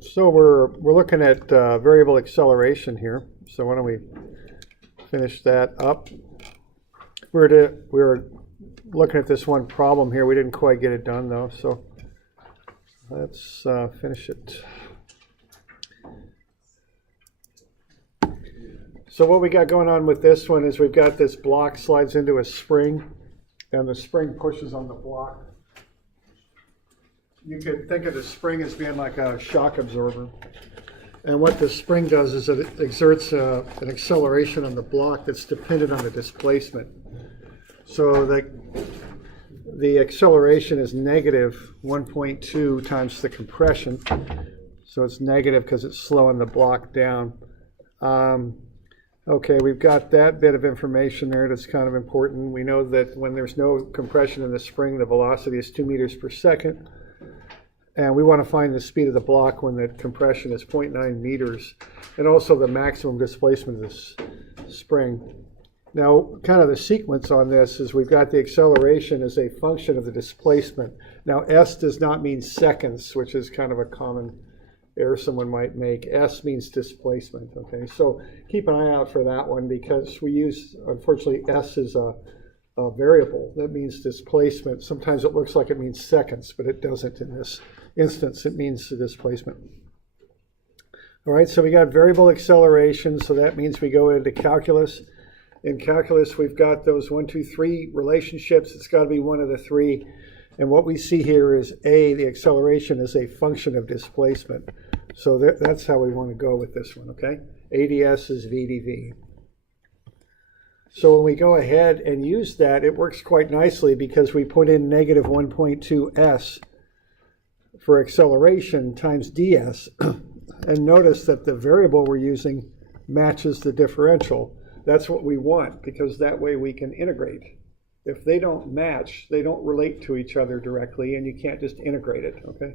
So we're looking at variable acceleration here. So why don't we finish that up? We were looking at this one problem here. We didn't quite get it done though. So let's finish it. So what we got going on with this one is we've got this block slides into a spring, and the spring pushes on the block. You could think of the spring as being like a shock absorber. And what the spring does is it exerts an acceleration on the block that's dependent on the displacement. So the acceleration is negative 1.2 times the compression. So it's negative because it's slowing the block down. Okay, we've got that bit of information there that's kind of important. We know that when there's no compression in the spring, the velocity is 2 meters per second. And we want to find the speed of the block when the compression is 0.9 meters, and also the maximum displacement of this spring. Now, kind of the sequence on this is we've got the acceleration as a function of the displacement. Now, S does not mean seconds, which is kind of a common error someone might make. S means displacement, okay? So keep an eye out for that one because we use, unfortunately, S is a variable. That means displacement. Sometimes it looks like it means seconds, but it doesn't in this instance. It means the displacement. All right, so we got variable acceleration, so that means we go into calculus. In calculus, we've got those 1, 2, 3 relationships. It's got to be one of the three. And what we see here is A, the acceleration is a function of displacement. So that's how we want to go with this one, okay? ADS is VdV. So when we go ahead and use that, it works quite nicely because we put in negative 1.2 s for acceleration times ds. And notice that the variable we're using matches the differential. That's what we want because that way we can integrate. If they don't match, they don't relate to each other directly, and you can't just integrate it, okay?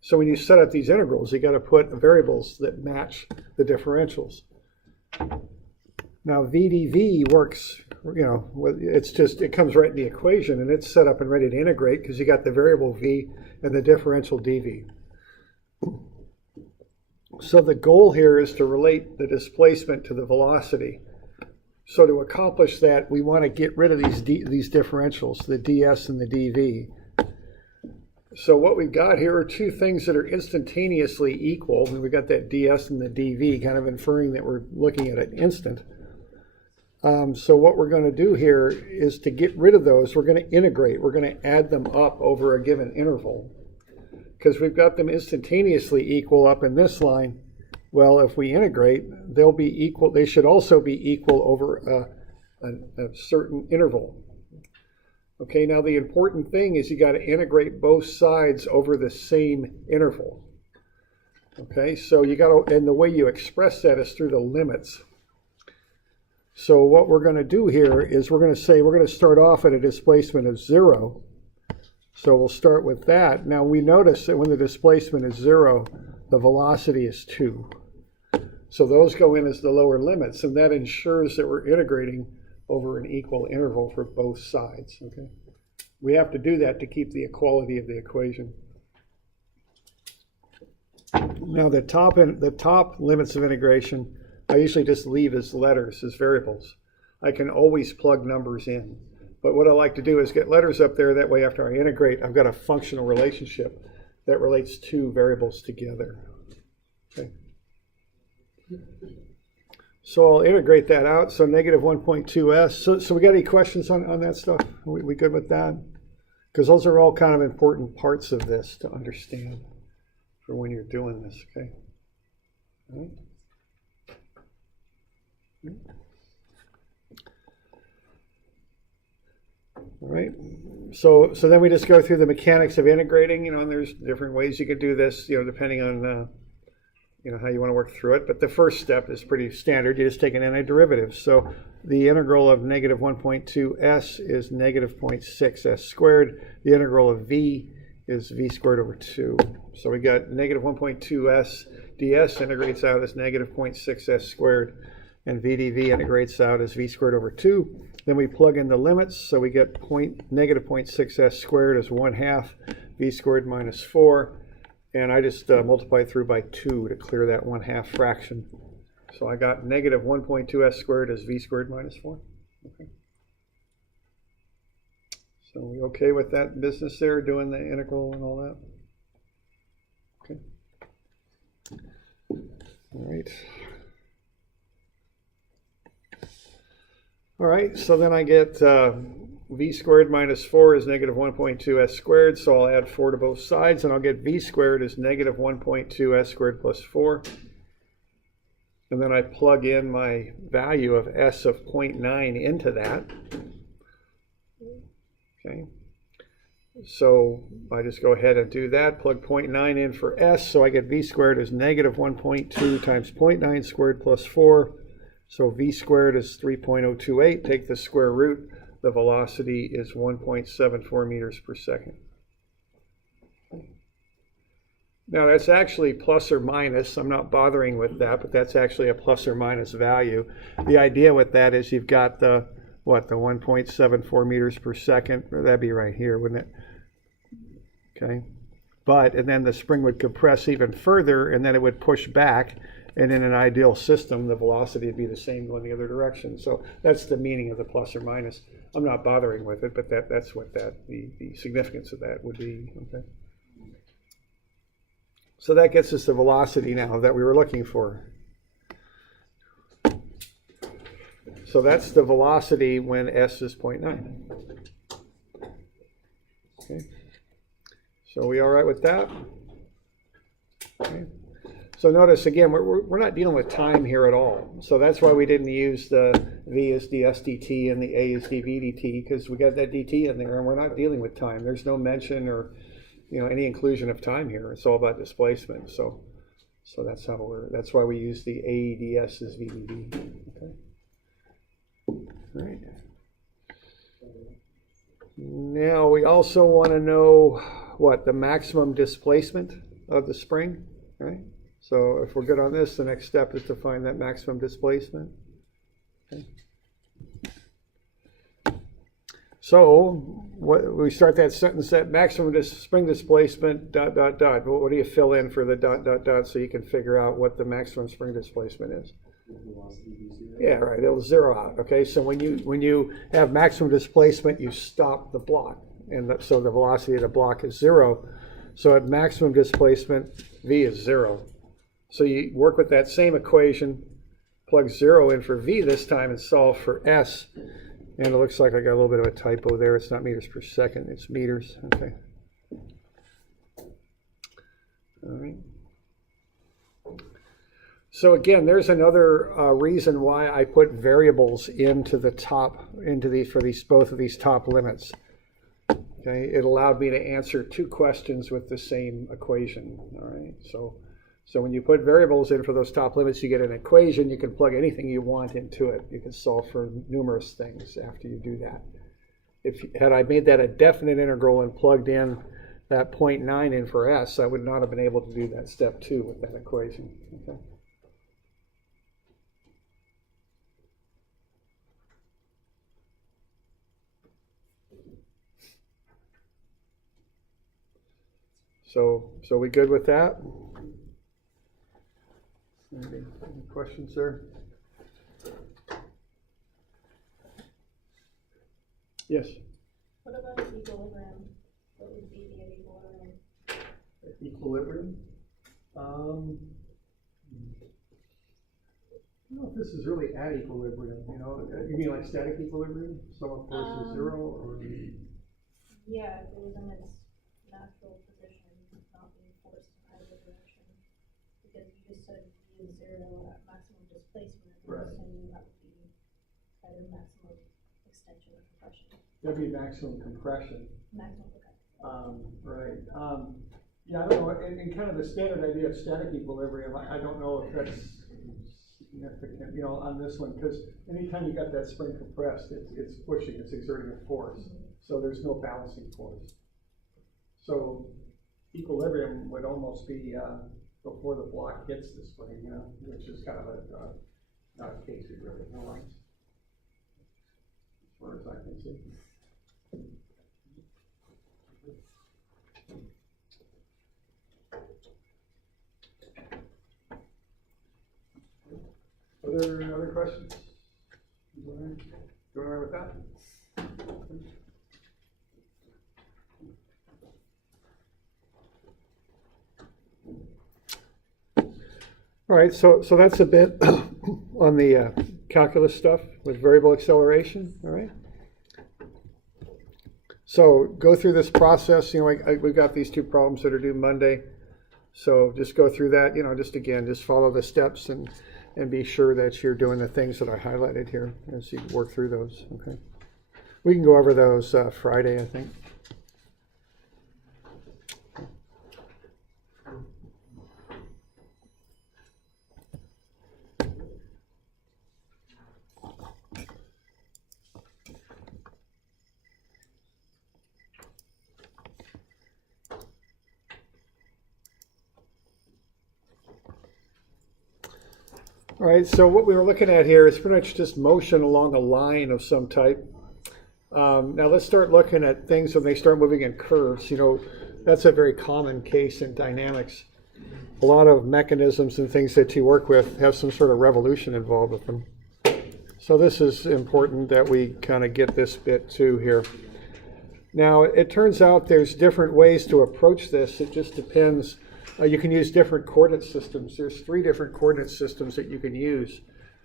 So when you set up these integrals, you got to put variables that match the differentials. Now VdV works, you know, it's just, it comes right in the equation, and it's set up and ready to integrate because you got the variable v and the differential dv. So the goal here is to relate the displacement to the velocity. So to accomplish that, we want to get rid of these differentials, the ds and the dv. So what we've got here are two things that are instantaneously equal. We've got that ds and the dv, kind of inferring that we're looking at an instant. So what we're going to do here is to get rid of those, we're going to integrate. We're going to add them up over a given interval. Because we've got them instantaneously equal up in this line. Well, if we integrate, they'll be equal. They should also be equal over a certain interval. Okay, now the important thing is you got to integrate both sides over the same interval. Okay, so you got to, and the way you express that is through the limits. So what we're going to do here is we're going to say we're going to start off at a displacement of 0. So we'll start with that. Now we notice that when the displacement is 0, the velocity is 2. So those go in as the lower limits, and that ensures that we're integrating over an equal interval for both sides. Okay, we have to do that to keep the equality of the equation. Now the top limits of integration, I usually just leave as letters, as variables. I can always plug numbers in. But what I like to do is get letters up there. That way, after I integrate, I've got a functional relationship that relates two variables together. Okay. So I'll integrate that out. So negative 1.2s. So we got any questions on that stuff? We good with that? Because those are all kind of important parts of this to understand for when you're doing this. Okay. All right. All right, so then we just go through the mechanics of integrating, you know, and there's different ways you could do this, you know, depending on, you know, how you want to work through it. But the first step is pretty standard. You just take an antiderivative. So the integral of negative 1.2s is negative 0.6s squared. The integral of v is v squared over 2. So we got negative 1.2s ds integrates out as negative 0.6s squared, and v dv integrates out as v squared over 2. Then we plug in the limits, so we get negative 0.6s squared is 1/2 v squared minus 4, And I just multiplied through by 2 to clear that 1/2 fraction. So I got negative 1.2 s squared is v squared minus 4. Okay. So we okay with that business there, doing the integral and all that? Okay. All right. All right, so then I get v squared minus 4 is negative 1.2 s squared, so I'll add 4 to both sides, and I'll get v squared is negative 1.2 s squared plus 4. And then I plug in my value of s of 0.9 into that. Okay. So I just go ahead and do that, plug 0.9 in for s, so I get v squared is negative 1.2 times 0.9 squared plus 4. So v squared is 3.028. Take the square root. The velocity is 1.74 meters per second. Now that's actually plus or minus. I'm not bothering with that, but that's actually a plus or minus value. The idea with that is you've got the 1.74 meters per second. That'd be right here, wouldn't it? Okay. And then the spring would compress even further, and then it would push back. And in an ideal system, the velocity would be the same going the other direction. So that's the meaning of the plus or minus. I'm not bothering with it, but that's what the significance of that would be. Okay. So that gets us the velocity now that we were looking for. So that's the velocity when s is 0.9. Okay. So we all right with that? Okay. So notice again, we're not dealing with time here at all. So that's why we didn't use the v is ds dt and the a is dv dt, because we got that dt in there and we're not dealing with time. There's no mention or any inclusion of time here. It's all about displacement. So that's why we use the a ds is v dv. Okay. All right. Now we also want to know the maximum displacement of the spring, right? So if we're good on this, the next step is to find that maximum displacement. Okay. So we start that sentence at maximum spring displacement ... What do you fill in for the ... so you can figure out what the maximum spring displacement is? Yeah, right. It'll zero out. Okay, so when you have maximum displacement, you stop the block, and so the velocity of the block is 0. So at maximum displacement, v is 0. So you work with that same equation, plug 0 in for v this time, and solve for s. And it looks like I got a little bit of a typo there. It's not meters per second; it's meters. Okay. All right. So again, there's another reason why I put variables into the top, both of these top limits. Okay, it allowed me to answer 2 questions with the same equation. All right, so when you put variables in for those top limits, you get an equation. You can plug anything you want into it. You can solve for numerous things after you do that. Had I made that a definite integral and plugged in that 0.9 in for s, I would not have been able to do that step 2 with that equation. Okay. So we good with that? Any questions there? Yes. What about equilibrium? What would be the equilibrium? Equilibrium? I don't know if this is really at equilibrium. You mean like static equilibrium? Some force is 0, or? Yeah, if it was in its natural position, not being forced in either direction. Because you just said v is 0 at maximum displacement, right? And that would be either maximum extension or compression. That'd be maximum compression. Maximum, okay. Right. Yeah, I don't know. In kind of the standard idea of static equilibrium, I don't know if that's significant, on this one, because anytime you got that spring compressed, it's pushing, it's exerting a force. So there's no balancing force. So equilibrium would almost be before the block hits the spring, which is kind of not a case we really want, as far as I can see. questions? Doing all right with that? All right, so that's a bit on the calculus stuff with variable acceleration, all right? So go through this process, we've got these two problems that are due Monday. So just go through that, just follow the steps and be sure that you're doing the things that I highlighted here as you work through those, okay? We can go over those Friday, I think. All right, so what we were looking at here is pretty much just motion along a line of some type. Now let's start looking at things when they start moving in curves. That's a very common case in dynamics. A lot of mechanisms and things that you work with have some sort of revolution involved with them. So this is important that we kind of get this bit too here. Now it turns out there's different ways to approach this. It just depends. You can use different coordinate systems. There's 3 different coordinate systems that you can use.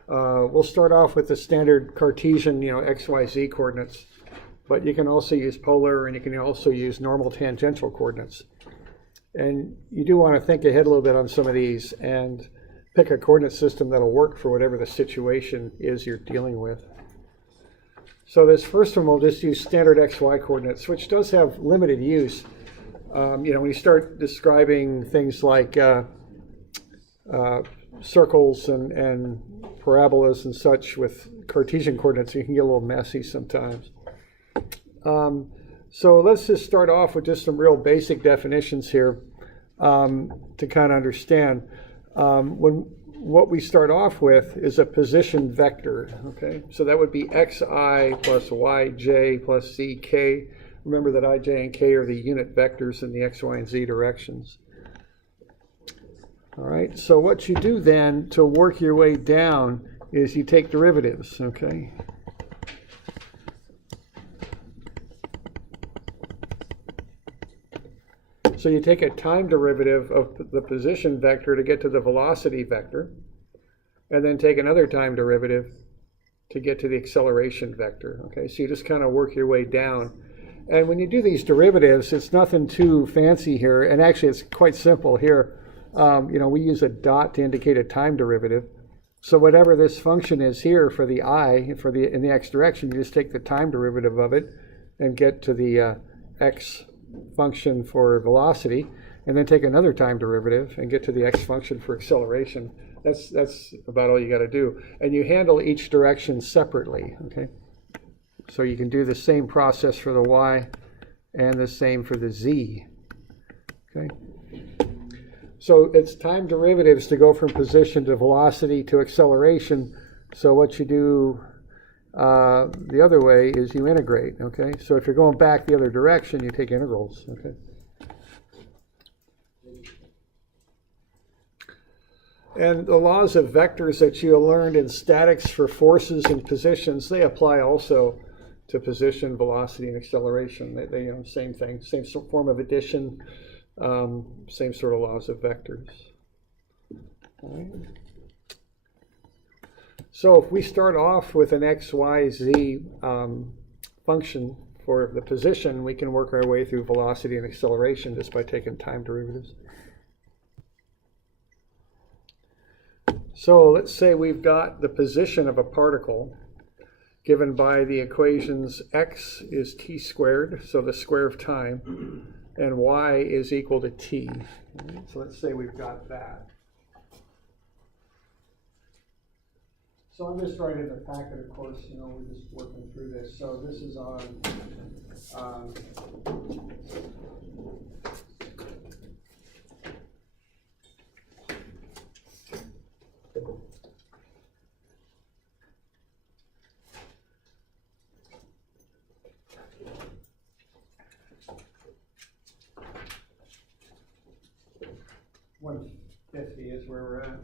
We'll start off with the standard Cartesian, X, Y, Z coordinates. But you can also use polar, and you can also use normal tangential coordinates. And you do want to think ahead a little bit on some of these and pick a coordinate system that'll work for whatever the situation is you're dealing with. So this first one, we'll just use standard X, Y coordinates, which does have limited use. When you start describing things like circles and parabolas and such with Cartesian coordinates, you can get a little messy sometimes. So let's just start off with just some real basic definitions here to kind of understand. What we start off with is a position vector, okay? So that would be xi plus yj plus zk. Remember that ij and k are the unit vectors in the x, y, and z directions. All right, so what you do then to work your way down is you take derivatives, okay? So you take a time derivative of the position vector to get to the velocity vector, and then take another time derivative to get to the acceleration vector, okay? So you just kind of work your way down. And when you do these derivatives, it's nothing too fancy here, and actually it's quite simple here. We use a dot to indicate a time derivative. So whatever this function is here for the I, in the x direction, you just take the time derivative of it and get to the x function for velocity, and then take another time derivative and get to the x function for acceleration. That's about all you got to do. And you handle each direction separately, okay? So you can do the same process for the y and the same for the z, okay? So it's time derivatives to go from position to velocity to acceleration. So what you do the other way is you integrate, okay? So if you're going back the other direction, you take integrals, okay? And the laws of vectors that you learned in statics for forces and positions, they apply also to position, velocity, and acceleration. They same thing, same form of addition, same sort of laws of vectors. All right. So if we start off with an x, y, z function for the position, we can work our way through velocity and acceleration just by taking time derivatives. So let's say we've got the position of a particle given by the equations x is t squared, so the square of time, and y is equal to t. So let's say we've got that. So I'm just writing in the packet, of course, we're just working through this. So this is on 150 is where we're at,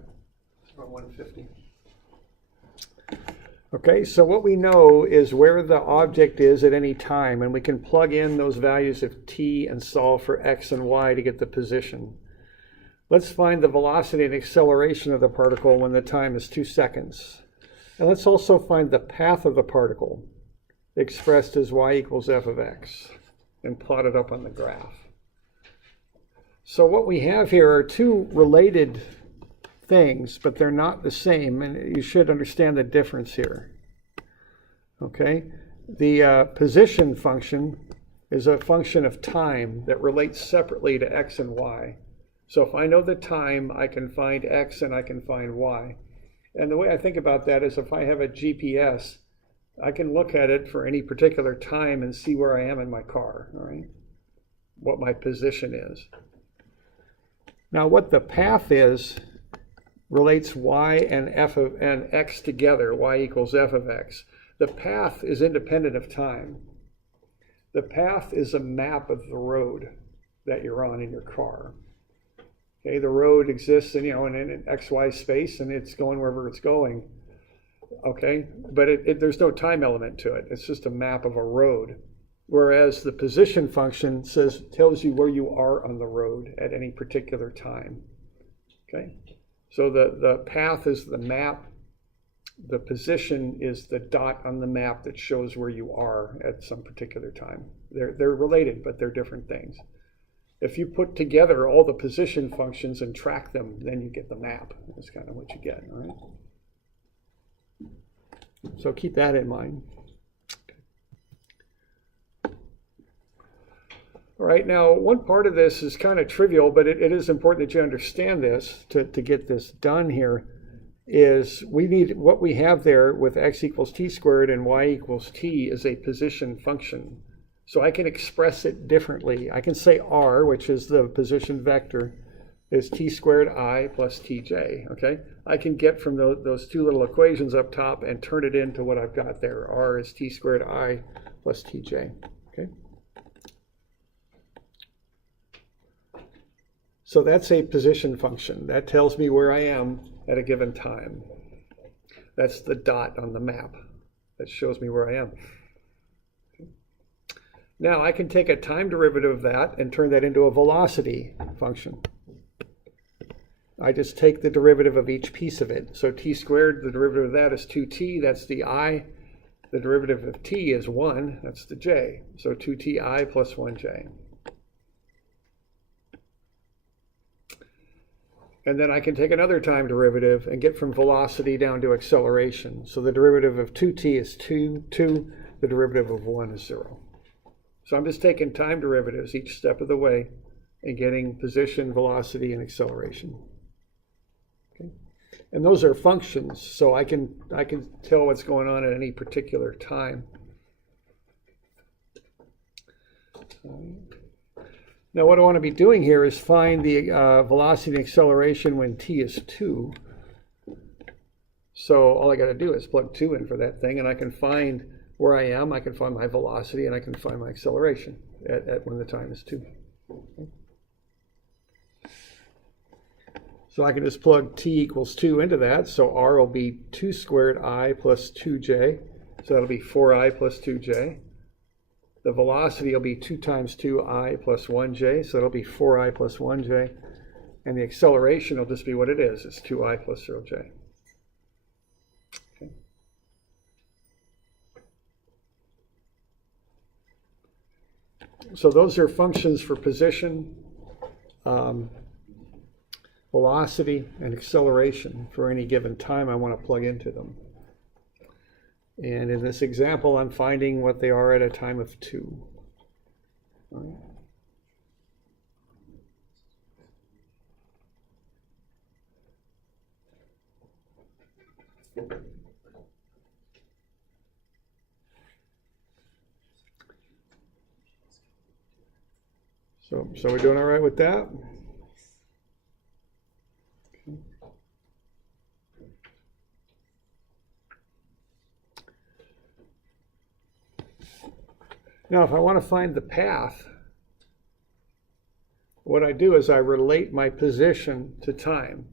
about 150. Okay, so what we know is where the object is at any time, and we can plug in those values of t and solve for x and y to get the position. Let's find the velocity and acceleration of the particle when the time is 2 seconds. And let's also find the path of the particle, expressed as y equals f of x, and plot it up on the graph. So what we have here are two related things, but they're not the same, and you should understand the difference here. Okay, the position function is a function of time that relates separately to x and y. So if I know the time, I can find x and I can find y. And the way I think about that is if I have a GPS, I can look at it for any particular time and see where I am in my car, all right? What my position is. Now what the path is relates y and x together, y equals f of x. The path is independent of time. The path is a map of the road that you're on in your car. Okay, the road exists in an XY space, and it's going wherever it's going. Okay, but there's no time element to it. It's just a map of a road. Whereas the position function tells you where you are on the road at any particular time. Okay, so the path is the map. The position is the dot on the map that shows where you are at some particular time. They're related, but they're different things. If you put together all the position functions and track them, then you get the map. That's kind of what you get, all right? So keep that in mind. All right, now one part of this is kind of trivial, but it is important that you understand this to get this done here, is we need, what we have there with x equals t squared and y equals t is a position function. So I can express it differently. I can say r, which is the position vector, is t squared I plus tj, okay? I can get from those two little equations up top and turn it into what I've got there. R is t squared I plus tj, okay? So that's a position function. That tells me where I am at a given time. That's the dot on the map that shows me where I am. Now I can take a time derivative of that and turn that into a velocity function. I just take the derivative of each piece of it. So t squared, the derivative of that is 2t, that's the I. The derivative of t is 1, that's the j. So 2ti plus 1j. And then I can take another time derivative and get from velocity down to acceleration. So the derivative of 2t is 2, the derivative of 1 is 0. So I'm just taking time derivatives each step of the way and getting position, velocity, and acceleration. Okay? And those are functions, so I can tell what's going on at any particular time. Now what I want to be doing here is find the velocity and acceleration when t is 2. So all I got to do is plug 2 in for that thing, and I can find where I am, I can find my velocity, and I can find my acceleration at when the time is 2. Okay. So I can just plug t equals 2 into that, so r will be 2 squared I plus 2j, so that'll be 4i plus 2j. The velocity will be 2 times 2i plus 1j, so it'll be 4i plus 1j. And the acceleration will just be what it is. It's 2i plus 0j. Okay. So those are functions for position, velocity, and acceleration for any given time I want to plug into them. And in this example, I'm finding what they are at a time of 2. All right. So we're doing all right with that? Okay. Now, if I want to find the path, what I do is I relate my position to time.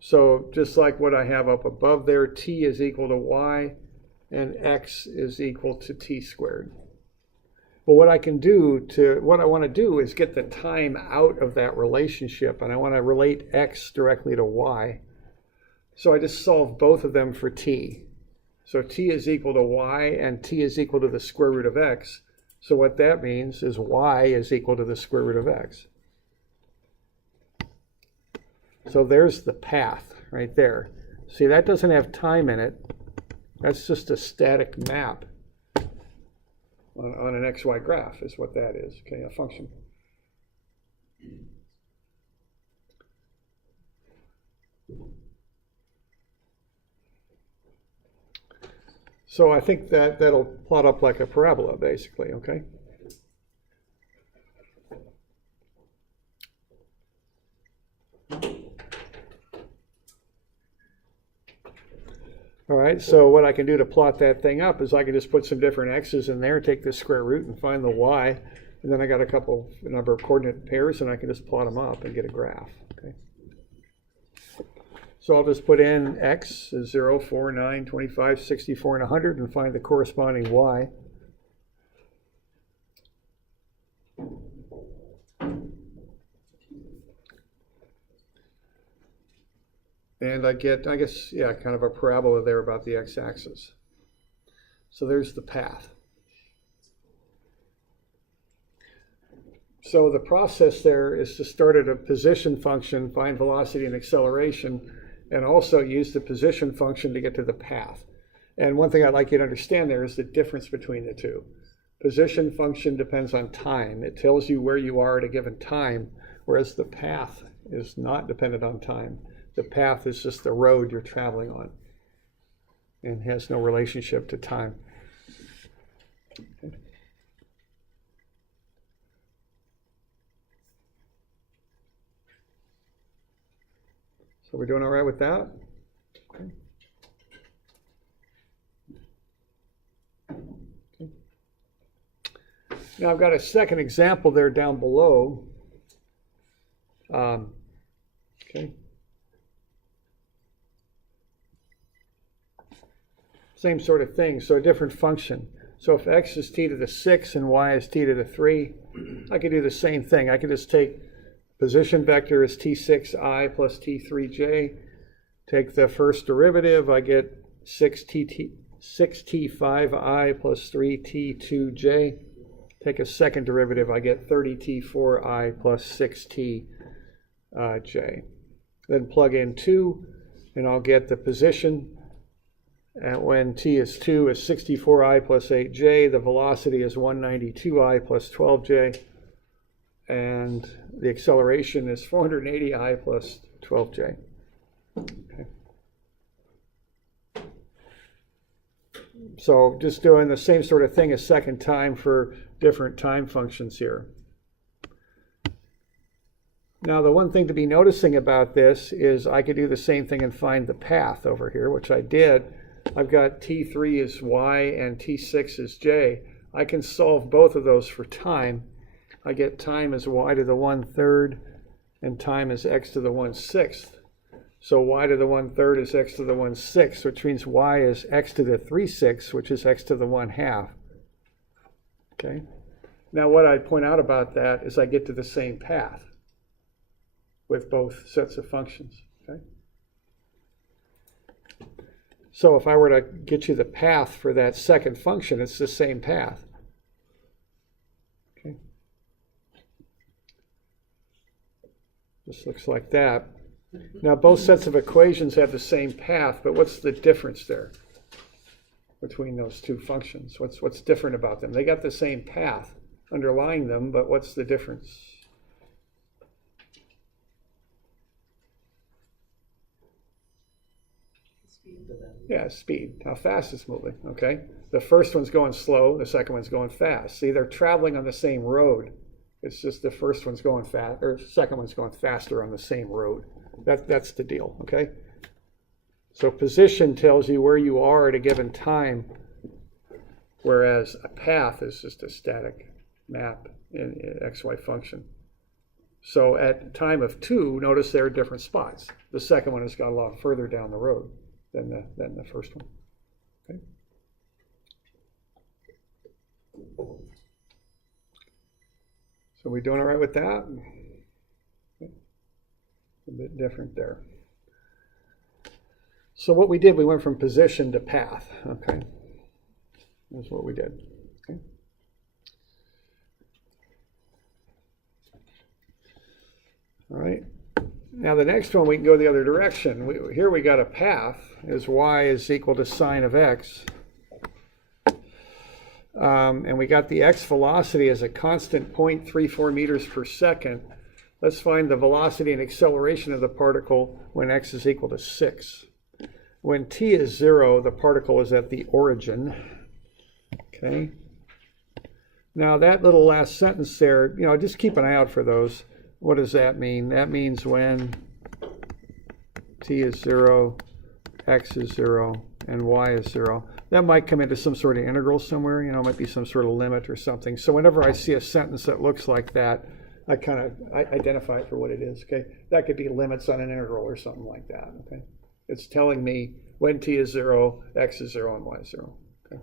So just like what I have up above there, t is equal to y, and x is equal to t squared. Well, what I want to do is get the time out of that relationship, and I want to relate x directly to y. So I just solve both of them for t. So t is equal to y, and t is equal to the square root of x. So what that means is y is equal to the square root of x. So there's the path right there. See, that doesn't have time in it. That's just a static map on an xy graph is what that is, okay, a function. So I think that'll plot up like a parabola, basically, okay? All right, so what I can do to plot that thing up is I can just put some different x's in there, take the square root and find the y, and then I got a number of coordinate pairs, and I can just plot them up and get a graph, okay? So I'll just put in x is 0, 4, 9, 25, 64, and 100 and find the corresponding y. And I get, I guess, yeah, kind of a parabola there about the x-axis. So there's the path. So the process there is to start at a position function, find velocity and acceleration, and also use the position function to get to the path. And one thing I'd like you to understand there is the difference between the two. Position function depends on time. It tells you where you are at a given time, whereas the path is not dependent on time. The path is just the road you're traveling on and has no relationship to time. Okay. So we're doing all right with that? Okay. Okay. Now I've got a second example there down below. Okay. Same sort of thing, so a different function. So if x is t to the 6 and y is t to the 3, I could do the same thing. I could just take position vector as t6i plus t3j. Take the first derivative, I get 6t5i plus 3t2j. Take a second derivative, I get 30t4i plus 6tj. Then plug in 2, and I'll get the position. And when t is 2 is 64i plus 8j. The velocity is 192i plus 12j. And the acceleration is 480i plus 12j. Okay. So just doing the same sort of thing a second time for different time functions here. Now the one thing to be noticing about this is I could do the same thing and find the path over here, which I did. I've got t3 is y and t6 is j. I can solve both of those for time. I get time as y to the 1/3 and time is x to the 1/6. So y to the 1/3 is x to the 1/6, which means y is x to the 3/6, which is x to the 1/2. Okay. Now what I point out about that is I get to the same path with both sets of functions. Okay. So if I were to get you the path for that second function, it's the same path. Okay. This looks like that. Now both sets of equations have the same path, but what's the difference there between those two functions? What's different about them? They got the same path underlying them, but what's the difference? Yeah, speed, how fast it's moving, okay? The first one's going slow, the second one's going fast. See, they're traveling on the same road. It's just the first one's going fast, or second one's going faster on the same road. That's the deal, okay? So position tells you where you are at a given time, whereas a path is just a static map in XY function. So at time of 2, notice there are different spots. The second one has got a lot further down the road than the first one. Okay. So we doing all right with that? Okay. A bit different there. So what we did, we went from position to path. Okay. That's what we did. Okay. All right. Now the next one, we can go the other direction. Here we got a path, is y is equal to sine of x. And we got the x velocity as a constant 0.34 meters per second. Let's find the velocity and acceleration of the particle when x is equal to 6. When t is 0, the particle is at the origin. Okay. Now that little last sentence there, just keep an eye out for those. What does that mean? That means when t is 0, x is 0, and y is 0. That might come into some sort of integral somewhere, might be some sort of limit or something. So whenever I see a sentence that looks like that, I kind of identify it for what it is, okay? That could be limits on an integral or something like that, okay? It's telling me when t is 0, x is 0, and y is 0, okay?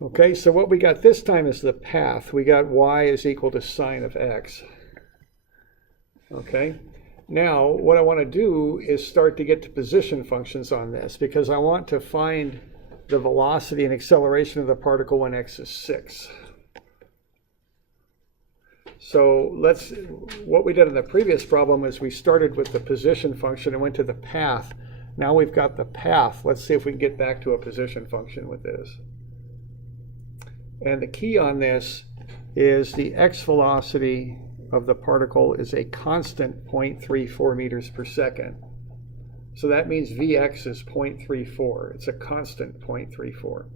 Okay, so what we got this time is the path. We got y is equal to sine of x. Okay, now what I want to do is start to get to position functions on this, because I want to find the velocity and acceleration of the particle when x is 6. So what we did in the previous problem is we started with the position function and went to the path. Now we've got the path. Let's see if we can get back to a position function with this. And the key on this is the x velocity of the particle is a constant 0.34 meters per second. So that means Vx is 0.34. It's a constant 0.34.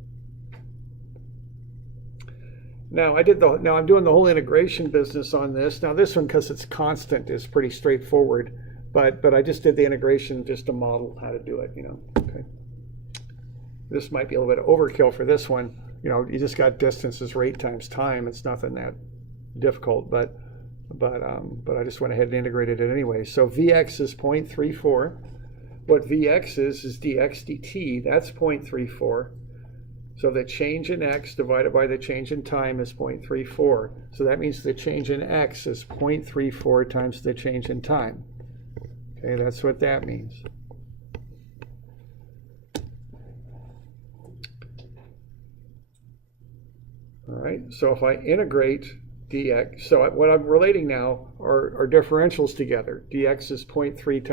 Now I'm doing the whole integration business on this. Now this one, because it's constant, is pretty straightforward. But I just did the integration just to model how to do it. Okay. This might be a little bit of overkill for this one. You just got distance is rate times time. It's nothing that difficult, but I just went ahead and integrated it anyway. So Vx is 0.34. What Vx is dx dt. That's 0.34. So the change in x divided by the change in time is 0.34. So that means the change in x is 0.34 times the change in time. Okay, that's what that means. All right, so if I integrate dx, so what I'm relating now are differentials together. Dx is 0.34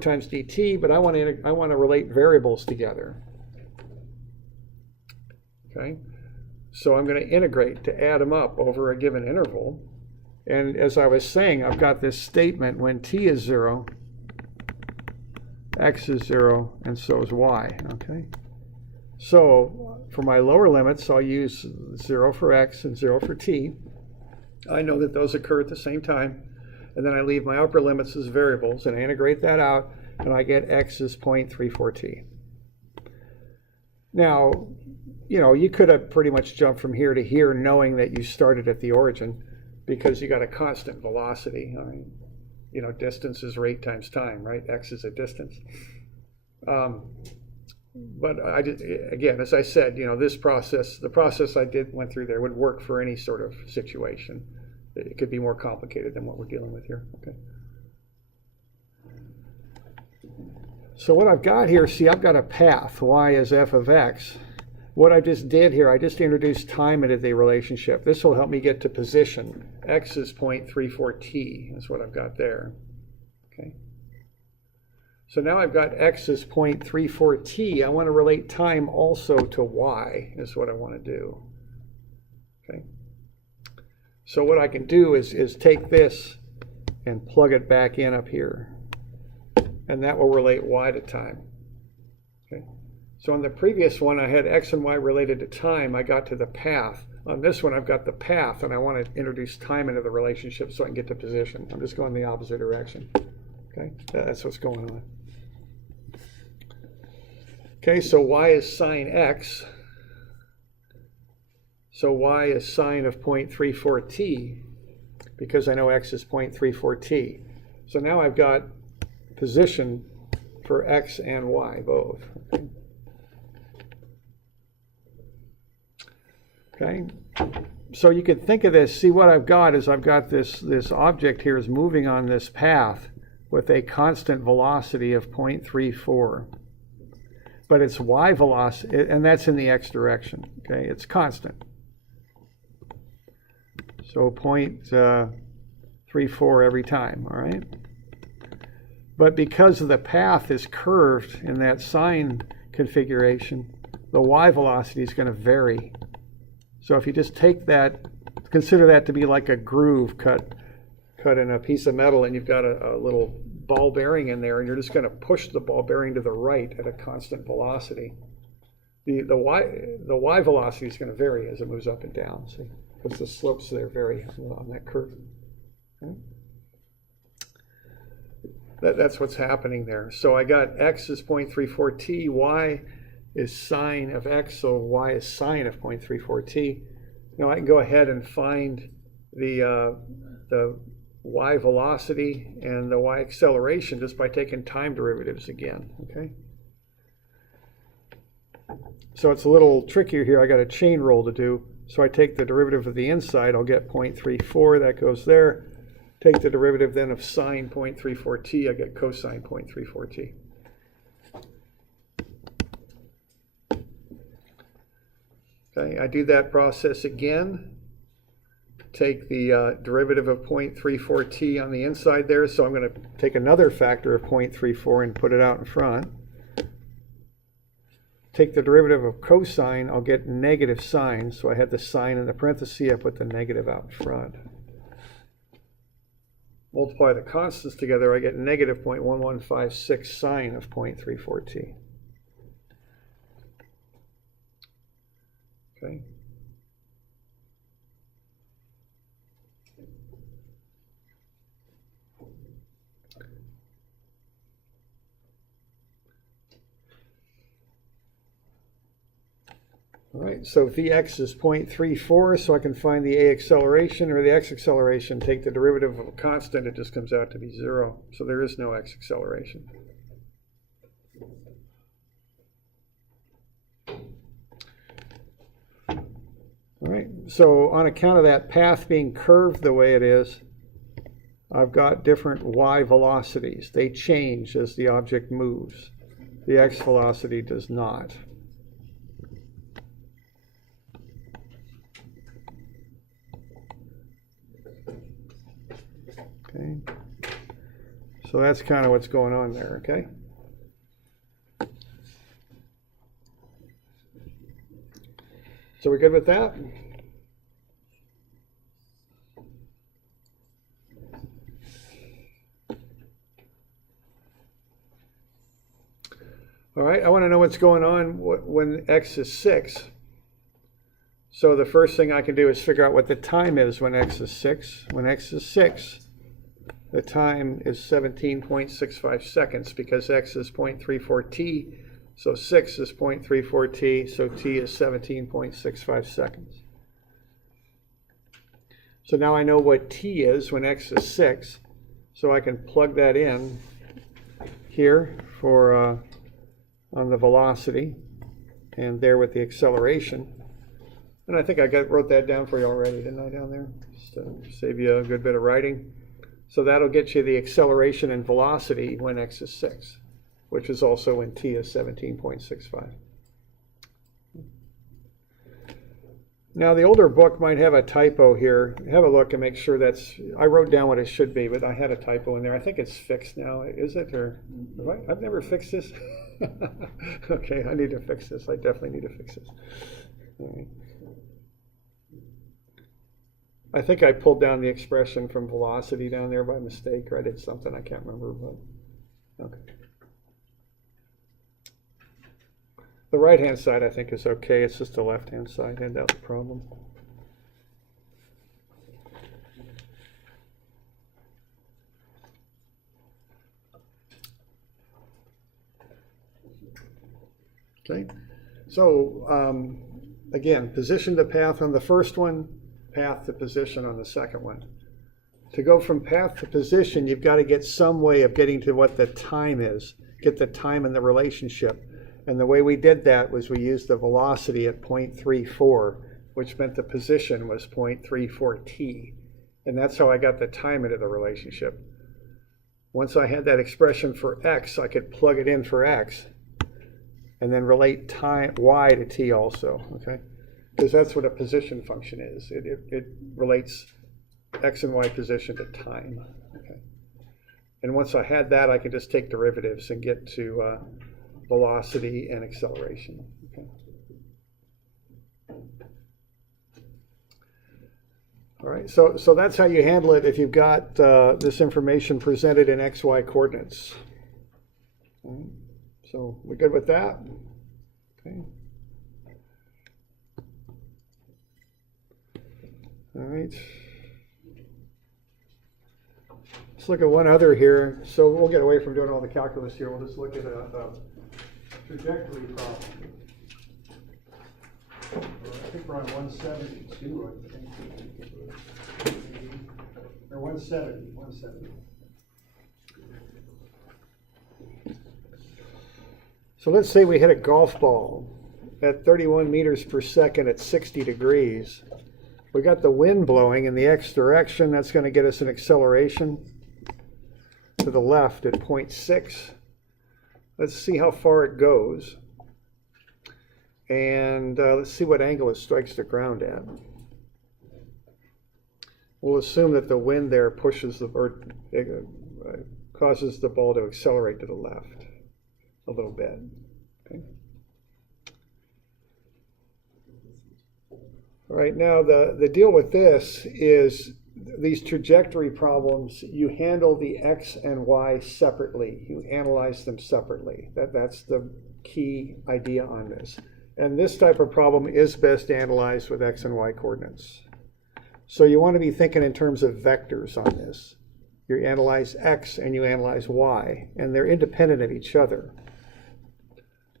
times dt, but I want to relate variables together. Okay, so I'm going to integrate to add them up over a given interval. And as I was saying, I've got this statement when t is 0, x is 0, and so is y. Okay. So for my lower limits, I'll use 0 for x and 0 for t. I know that those occur at the same time. And then I leave my upper limits as variables, and I integrate that out, and I get x is 0.34t. Now, you could have pretty much jumped from here to here knowing that you started at the origin, because you got a constant velocity. I mean, distance is rate times time, right? X is a distance. But I did, again, as I said, the process I went through there would work for any sort of situation. It could be more complicated than what we're dealing with here. Okay. So what I've got here, see, I've got a path. Y is f of x. What I just did here, I just introduced time into the relationship. This will help me get to position. X is 0.34t. That's what I've got there. Okay. So now I've got x is 0.34t. I want to relate time also to y, is what I want to do. Okay. So what I can do is take this and plug it back in up here. And that will relate y to time. Okay. So on the previous one, I had x and y related to time. I got to the path. On this one, I've got the path, and I want to introduce time into the relationship so I can get to position. I'm just going the opposite direction. Okay, that's what's going on. Okay, so y is sine x. So y is sine of 0.34t, because I know x is 0.34t. So now I've got position for x and y both. Okay. So you could think of this, see what I've got is I've got this object here is moving on this path with a constant velocity of 0.34. But it's y velocity, and that's in the x direction. Okay, it's constant. So 0.34 every time, all right? But because the path is curved in that sine configuration, the y velocity is going to vary. So if you just take that, consider that to be like a groove cut in a piece of metal, and you've got a little ball bearing in there, and you're just going to push the ball bearing to the right at a constant velocity. The y velocity is going to vary as it moves up and down, see, because the slopes there vary on that curve. Okay? That's what's happening there. So I got x is 0.34t, y is sine of x, so y is sine of 0.34t. Now I can go ahead and find the y velocity and the y acceleration just by taking time derivatives again, okay? So it's a little trickier here. I got a chain rule to do. So I take the derivative of the inside, I'll get 0.34, that goes there. Take the derivative then of sine 0.34t, I get cosine 0.34t. Okay, I do that process again. Take the derivative of 0.34t on the inside there, so I'm going to take another factor of 0.34 and put it out in front. Take the derivative of cosine, I'll get negative sine, so I had the sine in the parenthesis, I put the negative out in front. Multiply the constants together, I get negative 0.1156 sine of 0.34t. Okay. All right, so Vx is 0.34, so I can find the a acceleration or the x acceleration. Take the derivative of a constant, it just comes out to be 0. So there is no x acceleration. All right, so on account of that path being curved the way it is, I've got different y velocities. They change as the object moves. The x velocity does not. Okay, so that's kind of what's going on there, okay? So we're good with that? All right, I want to know what's going on when x is 6. So the first thing I can do is figure out what the time is when x is 6. When x is 6, the time is 17.65 seconds because x is 0.34t, so 6 is 0.34t, so t is 17.65 seconds. So now I know what t is when x is 6, so I can plug that in here for on the velocity and there with the acceleration. And I think I wrote that down for you already, didn't I, down there? Just to save you a good bit of writing. So that'll get you the acceleration and velocity when x is 6, which is also when t is 17.65. Now the older book might have a typo here. Have a look and make sure that's, I wrote down what it should be, but I had a typo in there. I think it's fixed now, is it? Or I've never fixed this. Okay, I need to fix this. I definitely need to fix this. All right. I think I pulled down the expression from velocity down there by mistake, or I did something, I can't remember, but okay. The right-hand side, I think, is okay. It's just the left-hand side had that problem. Okay, so again, position to path on the first one, path to position on the second one. To go from path to position, you've got to get some way of getting to what the time is, get the time in the relationship. And the way we did that was we used the velocity at 0.34, which meant the position was 0.34 t. And that's how I got the time into the relationship. Once I had that expression for x, I could plug it in for x and then relate time y to t also, okay? Because that's what a position function is. It relates x and y position to time, okay? And once I had that, I could just take derivatives and get to velocity and acceleration, okay? All right, so that's how you handle it if you've got this information presented in XY coordinates. All right, so we're good with that? Okay. All right. Let's look at one other here. So we'll get away from doing all the calculus here. We'll just look at a trajectory problem. I think we're on 172, I think. Or 170. So let's say we hit a golf ball at 31 meters per second at 60 degrees. We got the wind blowing in the x direction. That's going to get us an acceleration to the left at 0.6. Let's see how far it goes. And let's see what angle it strikes the ground at. We'll assume that the wind there pushes causes the ball to accelerate to the left a little bit. Okay. All right, now the deal with this is these trajectory problems, you handle the x and y separately. You analyze them separately. That's the key idea on this. And this type of problem is best analyzed with x and y coordinates. So you want to be thinking in terms of vectors on this. You analyze x and you analyze y, and they're independent of each other.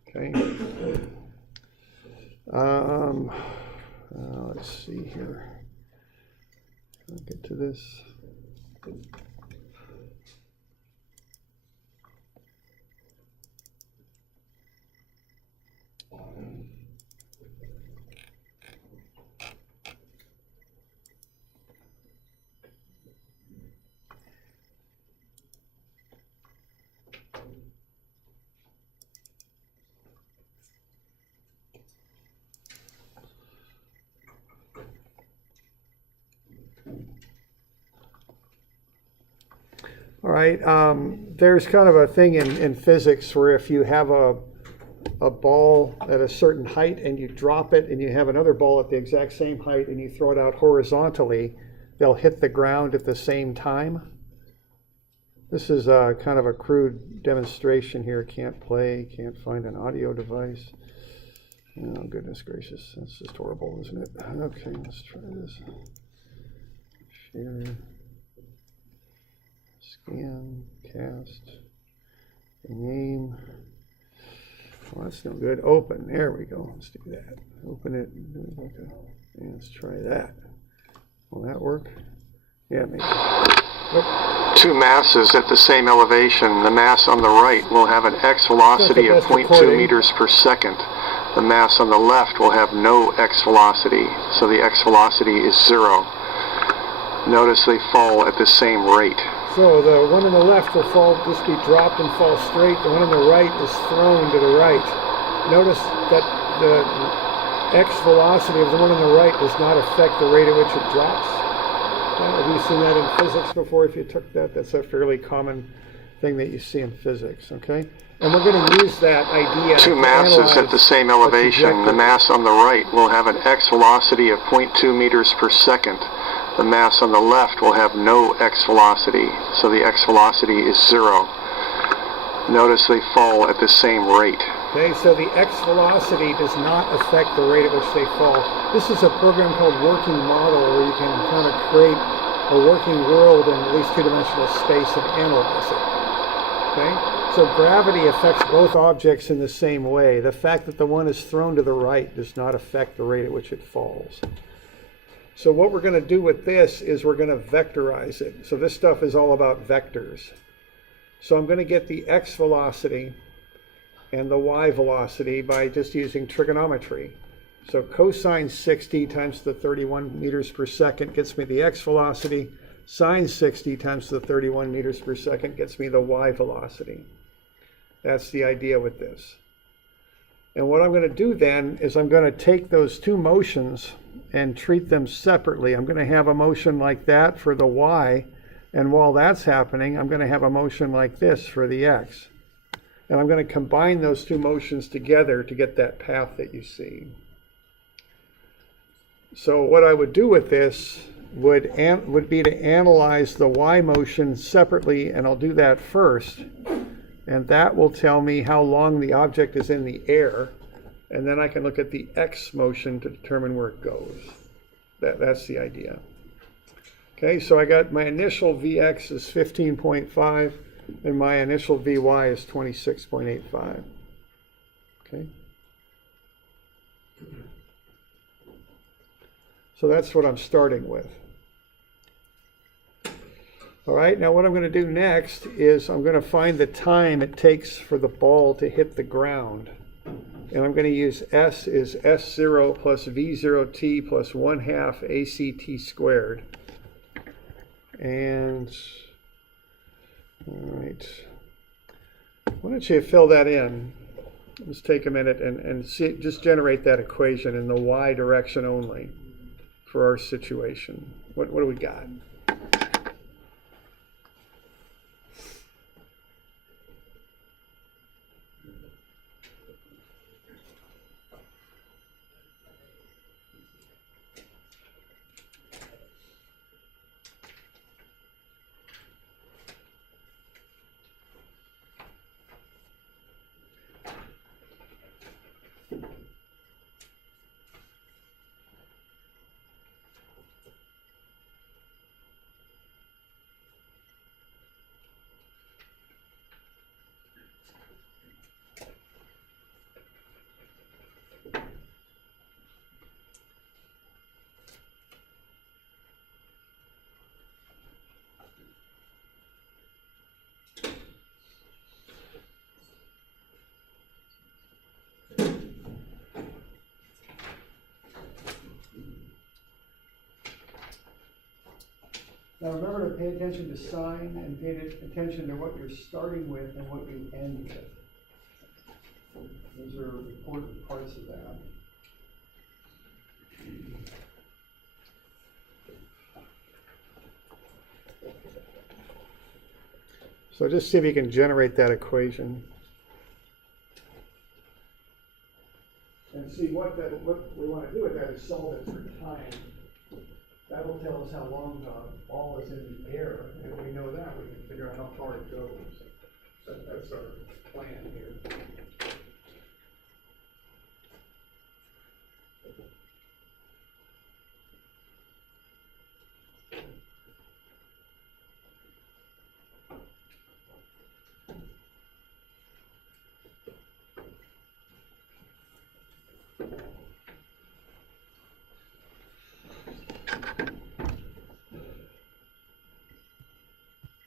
Okay. Let's see here. I'll get to this. All right, there's kind of a thing in physics where if you have a ball at a certain height and you drop it and you have another ball at the exact same height and you throw it out horizontally, they'll hit the ground at the same time. This is kind of a crude demonstration here. Can't find an audio device. Oh, goodness gracious, that's just horrible, isn't it? Okay, let's try this. Share. Scan, cast, name. Well, that's no good. Open. There we go. Let's do that. Open it. Okay. And let's try that. Will that work? Yeah, maybe. Nope. Two masses at the same elevation. The mass on the right will have an x velocity of 0.2 meters per second. The mass on the left will have no x velocity, so the x velocity is 0. Notice they fall at the same rate. So the one on the left will just be dropped and fall straight. The one on the right is thrown to the right. Notice that the x velocity of the one on the right does not affect the rate at which it drops. Have you seen that in physics before? If you took that, that's a fairly common thing that you see in physics, okay? And we're going to use that idea. Two masses at the same elevation. The mass on the right will have an x velocity of 0.2 meters per second. The mass on the left will have no x velocity, so the x velocity is 0. Notice they fall at the same rate. Okay, so the x velocity does not affect the rate at which they fall. This is a program called Working Model, where you can kind of create a working world in at least two-dimensional space and analyze it. Okay? So gravity affects both objects in the same way. The fact that the one is thrown to the right does not affect the rate at which it falls. So what we're going to do with this is we're going to vectorize it. So this stuff is all about vectors. So I'm going to get the x velocity and the y velocity by just using trigonometry. So cosine 60 times the 31 meters per second gets me the x velocity. Sine 60 times the 31 meters per second gets me the y velocity. That's the idea with this. And what I'm going to do then is I'm going to take those two motions and treat them separately. I'm going to have a motion like that for the y, and while that's happening, I'm going to have a motion like this for the x. And I'm going to combine those two motions together to get that path that you see. So what I would do with this would be to analyze the y motion separately, and I'll do that first. And that will tell me how long the object is in the air. And then I can look at the x motion to determine where it goes. That's the idea. Okay, so I got my initial Vx is 15.5, and my initial Vy is 26.85. Okay. So that's what I'm starting with. All right, now what I'm going to do next is I'm going to find the time it takes for the ball to hit the ground. And I'm going to use S is S0 plus V0t plus 1/2 ACT squared. And, all right, why don't you fill that in? Let's take a minute and see, just generate that equation in the y direction only for our situation. What do we got? Now remember to pay attention to sign and pay attention to what you're starting with and what you end with. Those are important parts of that. So just see if you can generate that equation. And see what we want to do with that is solve it for time. That'll tell us how long the ball is in the air. And if we know that, we can figure out how far it goes. So that's our plan here.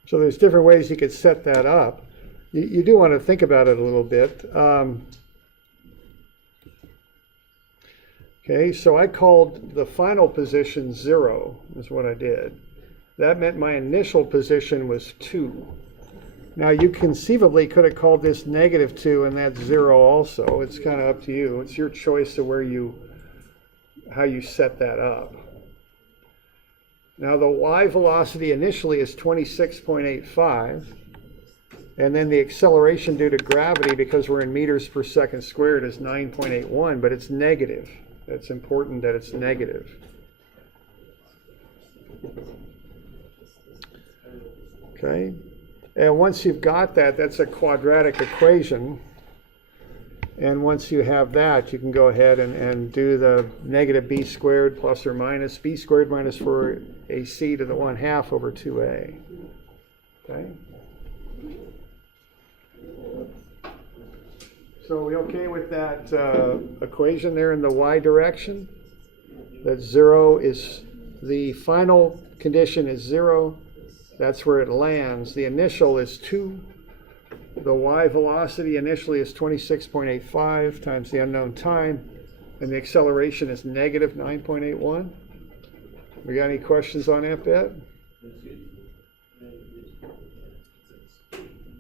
So there's different ways you could set that up. You do want to think about it a little bit. Okay, so I called the final position 0, is what I did. That meant my initial position was 2. Now you conceivably could have called this -2 and that's 0 also. It's kind of up to you. It's your choice of how you set that up. Now the y velocity initially is 26.85, and then the acceleration due to gravity, because we're in meters per second squared, is 9.81, but it's negative. It's important that it's negative. Okay, and once you've got that, that's a quadratic equation. And once you have that, you can go ahead and do the -b squared plus or minus b squared minus 4ac to the 1/2 over 2a. Okay? So are we okay with that equation there in the y direction? That 0 is, the final condition is 0. That's where it lands. The initial is 2. The y velocity initially is 26.85 times the unknown time. And the acceleration is negative 9.81. We got any questions on that bit?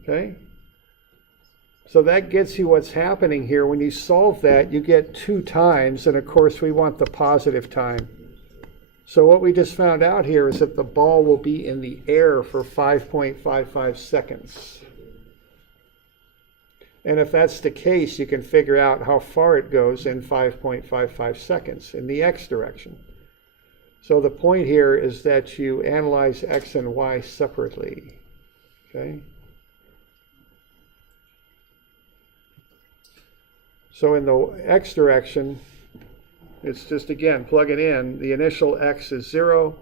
Okay. So that gets you what's happening here. When you solve that, you get 2 times, and of course we want the positive time. So what we just found out here is that the ball will be in the air for 5.55 seconds. And if that's the case, you can figure out how far it goes in 5.55 seconds in the x direction. So the point here is that you analyze x and y separately. Okay? So in the x direction, it's just, again, plug it in. The initial x is 0.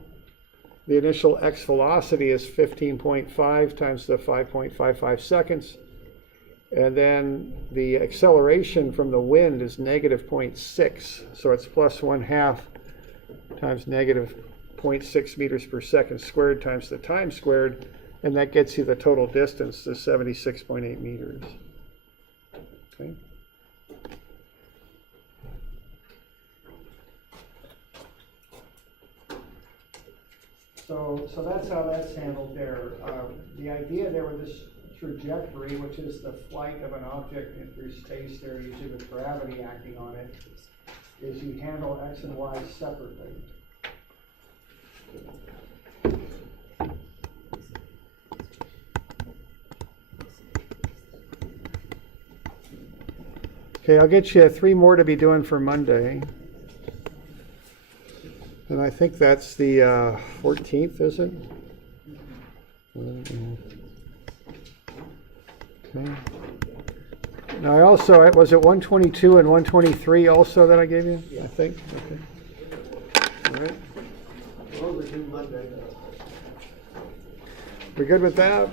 The initial x velocity is 15.5 times the 5.55 seconds. And then the acceleration from the wind is negative 0.6. So it's plus 1/2 times negative 0.6 meters per second squared times the time squared. And that gets you the total distance to 76.8 meters. Okay. So that's how that's handled there. The idea there with this trajectory, which is the flight of an object through space there, usually with gravity acting on it, is you handle x and y separately. Okay, I'll get you 3 more to be doing for Monday. And I think that's the 14th, is it? Okay. Now I also, was it 122 and 123 also that I gave you? Yeah. I think. Okay. All right. Those are due Monday. We good with that?